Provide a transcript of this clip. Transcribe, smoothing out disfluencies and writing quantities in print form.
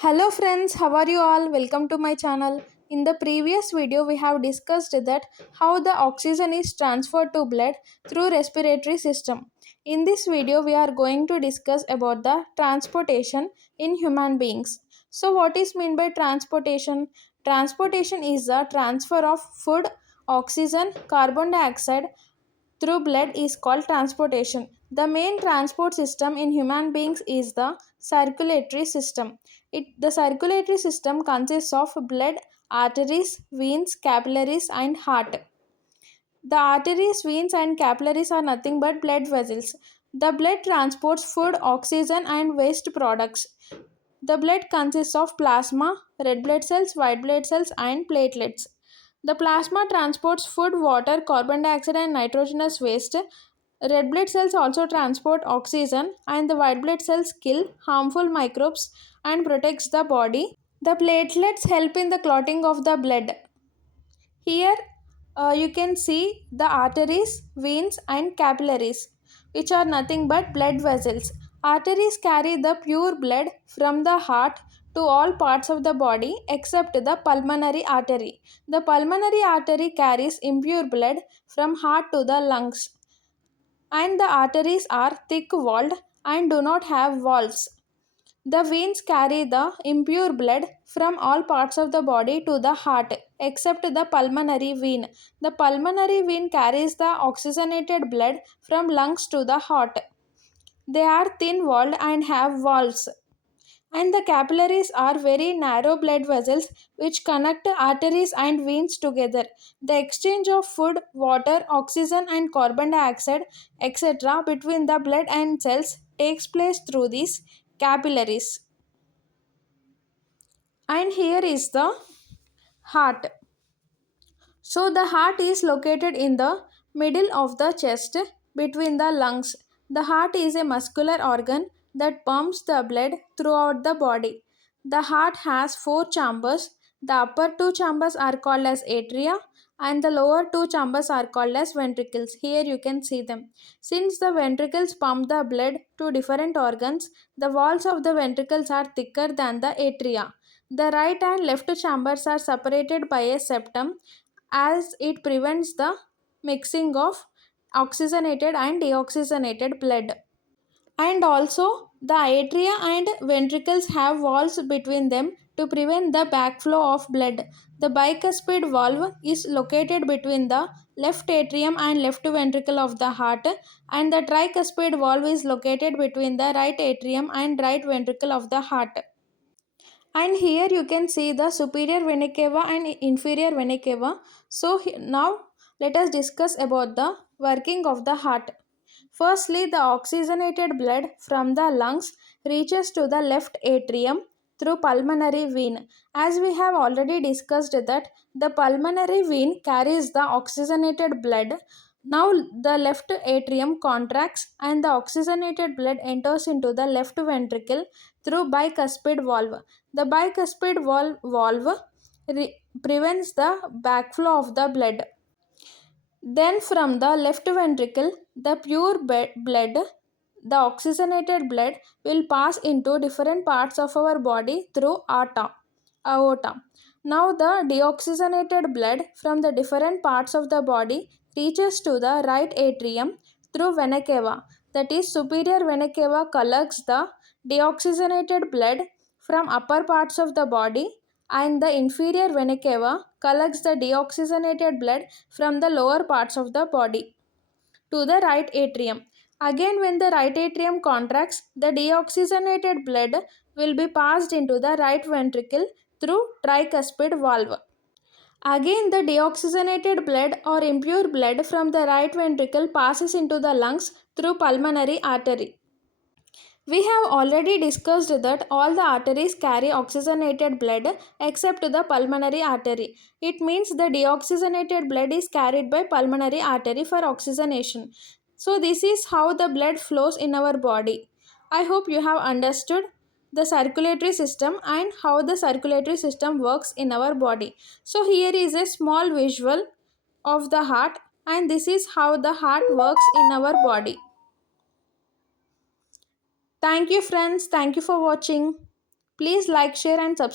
Hello friends, how are you all? Welcome to my channel. In the previous video we have discussed that how the oxygen is transferred to blood through respiratory system. In this video we are going to discuss about the transportation in human beings. So what is meant by transportation? Transportation is the transfer of food, oxygen, carbon dioxide through blood is called transportation. The main transport system in human beings is the circulatory system. The circulatory system consists of blood, arteries, veins, capillaries, and heart. The arteries, veins, and capillaries are nothing but blood vessels. The blood transports food, oxygen, and waste products. The blood consists of plasma, red blood cells, white blood cells, and platelets. The plasma transports food, water, carbon dioxide, and nitrogenous waste. Red blood cells also transport oxygen, and the white blood cells kill harmful microbes and protects the body. The platelets help in the clotting of the blood. Here you can see the arteries, veins, and capillaries, which are nothing but blood vessels. Arteries carry the pure blood from the heart to all parts of the body except the pulmonary artery. The pulmonary artery carries impure blood from heart to the lungs, and the arteries are thick walled and do not have walls. The veins carry the impure blood from all parts of the body to the heart except the pulmonary vein. The pulmonary vein carries the oxygenated blood from lungs to the heart. They are thin walled and have valves. And the capillaries are very narrow blood vessels which connect arteries and veins together. The exchange of food, water, oxygen, and carbon dioxide, etc., between the blood and cells takes place through these capillaries. And here is the heart. So the heart is located in the middle of the chest between the lungs. The heart is a muscular organ that pumps the blood throughout the body. The heart has four chambers. The upper two chambers are called as atria and the lower two chambers are called as ventricles. Here you can see them. Since the ventricles pump the blood to different organs, the walls of the ventricles are thicker than the atria. The right and left chambers are separated by a septum as it prevents the mixing of oxygenated and deoxygenated blood. And also, the atria and ventricles have walls between them to prevent the backflow of blood. The bicuspid valve is located between the left atrium and left ventricle of the heart, and the tricuspid valve is located between the right atrium and right ventricle of the heart. And here you can see the superior vena cava and inferior vena cava. So now let us discuss about the working of the heart. Firstly, the oxygenated blood from the lungs reaches to the left atrium through pulmonary vein. As we have already discussed that the pulmonary vein carries the oxygenated blood. Now the left atrium contracts and the oxygenated blood enters into the left ventricle through bicuspid valve. The bicuspid valve prevents the backflow of the blood. Then from the left ventricle, the pure blood, the oxygenated blood will pass into different parts of our body through aorta. Now the deoxygenated blood from the different parts of the body reaches to the right atrium through vena cava. That is, superior vena cava collects the deoxygenated blood from upper parts of the body, and the inferior vena cava collects the deoxygenated blood from the lower parts of the body to the right atrium. Again, when the right atrium contracts, the deoxygenated blood will be passed into the right ventricle through tricuspid valve. Again, the deoxygenated blood or impure blood from the right ventricle passes into the lungs through pulmonary artery. We have already discussed that all the arteries carry oxygenated blood except the pulmonary artery. It means the deoxygenated blood is carried by pulmonary artery for oxygenation. So this is how the blood flows in our body. I hope you have understood the circulatory system and how the circulatory system works in our body. So here is a small visual of the heart, and this is how the heart works in our body. Thank you friends. Thank you for watching. Please like, share, and subscribe.